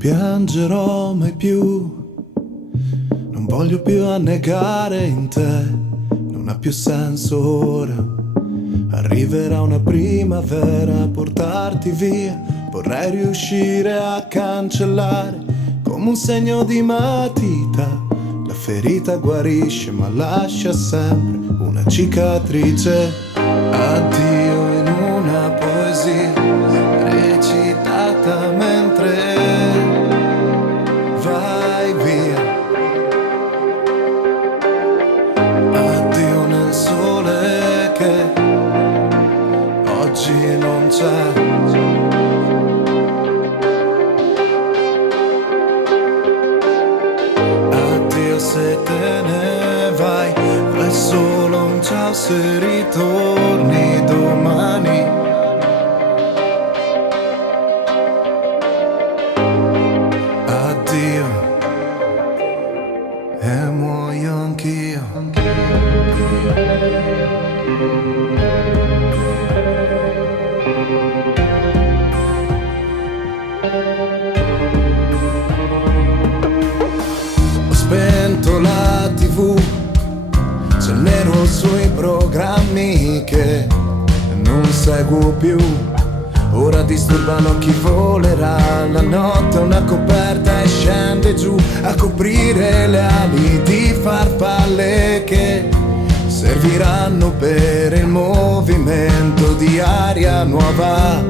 piangerò mai più, non voglio più annegare in te, non ha più senso ora. Arriverà una primavera a portarti via, vorrei riuscire a cancellare come un segno di matita. La ferita guarisce ma lascia sempre una cicatrice. Addio in una poesia recitata mentre vai via. Addio nel sole che oggi non c'è. Addio se te ne vai, è solo un ciao se ritorni domani. Addio e muoio anch'io. Ho spento la TV, c'è il nero sui programmi che non seguo più. Ora disturbano chi volerà, la notte è una coperta e scende giù a coprire le ali di farfalle che serviranno per il movimento di aria nuova.